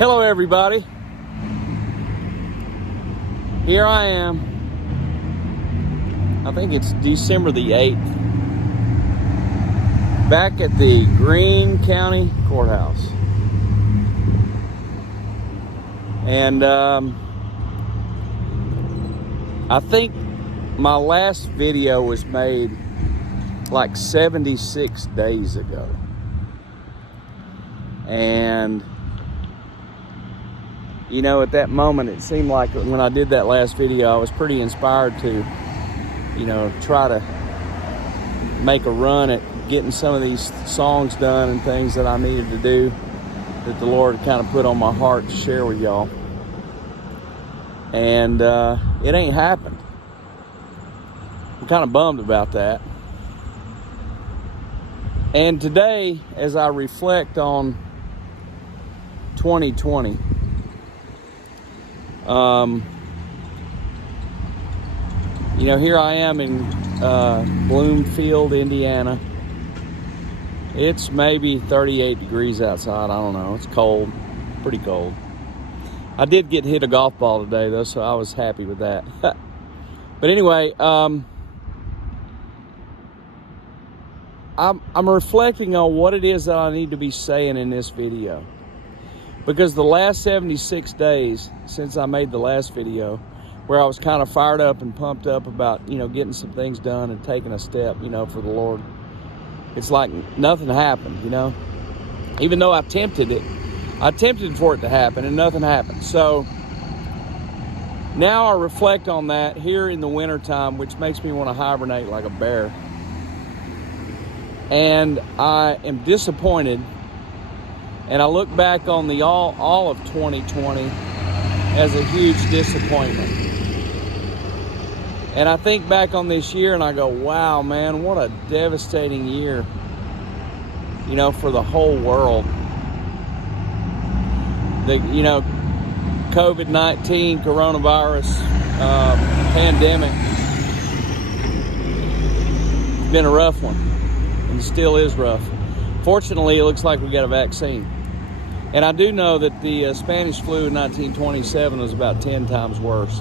Hello everybody, here I am. I think it's December the 8th, back at the Greene County Courthouse. And I think my last video was made like 76 days ago. And you know, at that moment, it seemed like when I did that last video, I was pretty inspired to, you know, try to make a run at getting some of these songs done and things that I needed to do that the Lord kind of put on my heart to share with y'all. And it ain't happened. I'm kind of bummed about that. And today, as I reflect on 2020, you know, here I am in Bloomfield, Indiana. It's maybe 38 degrees outside. I don't know. It's cold, pretty cold. I did get hit a golf ball today, though, so I was happy with that. But anyway, I'm reflecting on what it is that I need to be saying in this video. Because the last 76 days since I made the last video, where I was kind of fired up and pumped up about, you know, getting some things done and taking a step, you know, for the Lord, it's like nothing happened, you know. Even though I attempted for it to happen and nothing happened. So now I reflect on that here in the wintertime, which makes me want to hibernate like a bear. And I am disappointed. And I look back on the all of 2020 as a huge disappointment. And I think back on this year and I go, wow, man, what a devastating year, you know, for the whole world. The, you know, COVID-19, coronavirus, pandemic, it's been a rough one, and it still is rough. Fortunately, it looks like we got a vaccine. And I do know that the Spanish flu in 1927 was about 10 times worse.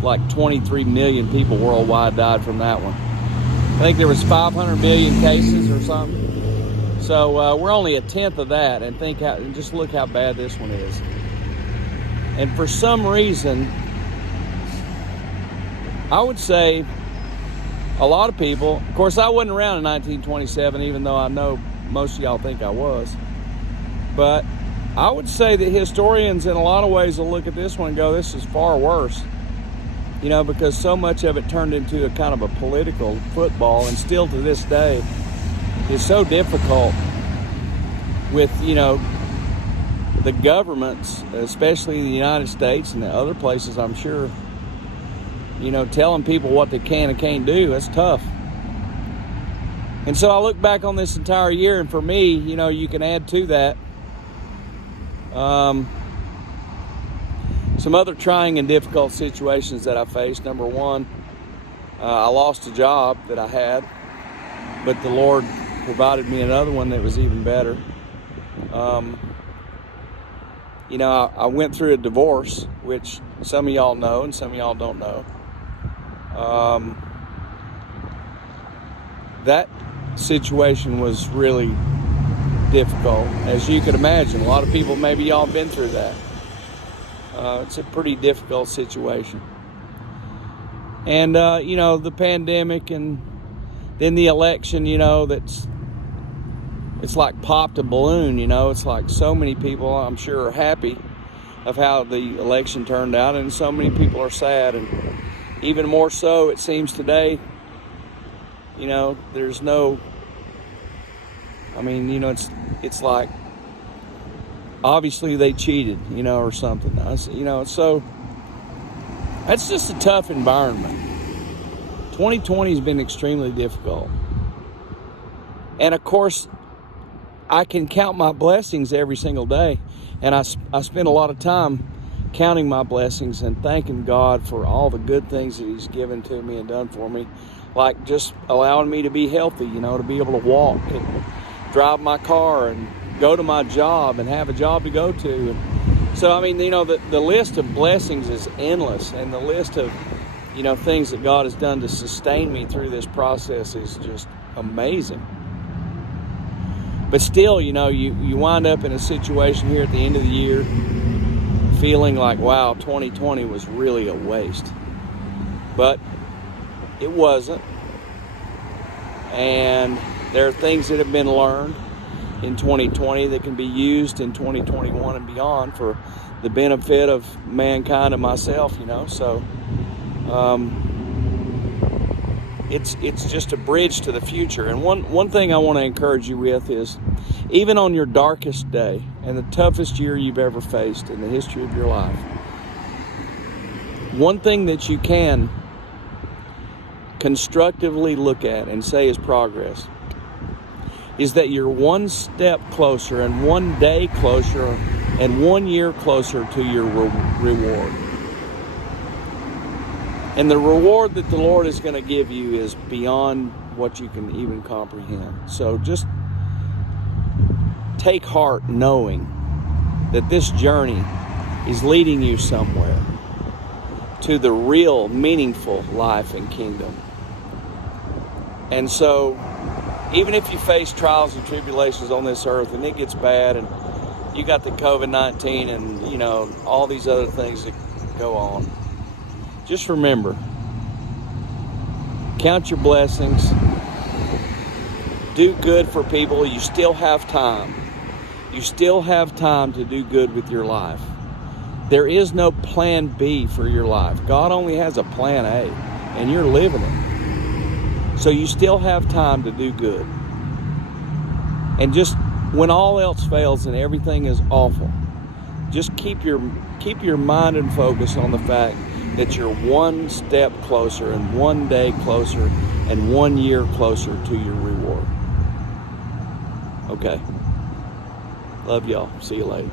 Like 23 million people worldwide died from that one. I think there was 500 million cases or something. So we're only a tenth of that, and just look how bad this one is. And for some reason, I would say a lot of people, of course I wasn't around in 1927, even though I know most of y'all think I was. But I would say that historians in a lot of ways will look at this one and go, this is far worse. You know, because so much of it turned into a kind of a political football, and still to this day is so difficult with, you know, the governments, especially the United States and the other places, I'm sure, you know, telling people what they can and can't do. That's tough. And so I look back on this entire year, and for me, you know, you can add to that some other trying and difficult situations that I faced. Number one, I lost a job that I had, but the Lord provided me another one that was even better. You know, I went through a divorce, which some of y'all know and some of y'all don't know. That situation was really difficult, as you could imagine. A lot of people, maybe y'all have been through that. It's a pretty difficult situation. And, you know, the pandemic and then the election, you know, it's like popped a balloon, you know. It's like so many people, I'm sure, are happy of how the election turned out, and so many people are sad. And even more so, it seems today, you know, there's no, I mean, you know, it's like, obviously they cheated, you know, or something. You know, so that's just a tough environment. 2020 has been extremely difficult. And of course, I can count my blessings every single day. And I spend a lot of time counting my blessings and thanking God for all the good things that He's given to me and done for me. Like just allowing me to be healthy, you know, to be able to walk and drive my car and go to my job and have a job to go to. And so, I mean, the list of blessings is endless, and the list of, things that God has done to sustain me through this process is just amazing. But still, you wind up in a situation here at the end of the year feeling like, wow, 2020 was really a waste. But it wasn't. And there are things that have been learned in 2020 that can be used in 2021 and beyond for the benefit of mankind and myself, So it's just a bridge to the future. And one thing I want to encourage you with is, even on your darkest day and the toughest year you've ever faced in the history of your life, one thing that you can constructively look at and say is progress is that you're one step closer and one day closer and 1 year closer to your reward. And the reward that the Lord is going to give you is beyond what you can even comprehend. So just take heart knowing that this journey is leading you somewhere to the real meaningful life and kingdom. And so even if you face trials and tribulations on this earth and it gets bad and you got the COVID-19 and, all these other things that go on, just remember, count your blessings, do good for people. You still have time. You still have time to do good with your life. There is no plan B for your life. God only has a plan A, and you're living it. So you still have time to do good. And just when all else fails and everything is awful, just keep your mind and focus on the fact that you're one step closer and 1 day closer and 1 year closer to your reward. Okay. Love y'all. See you later.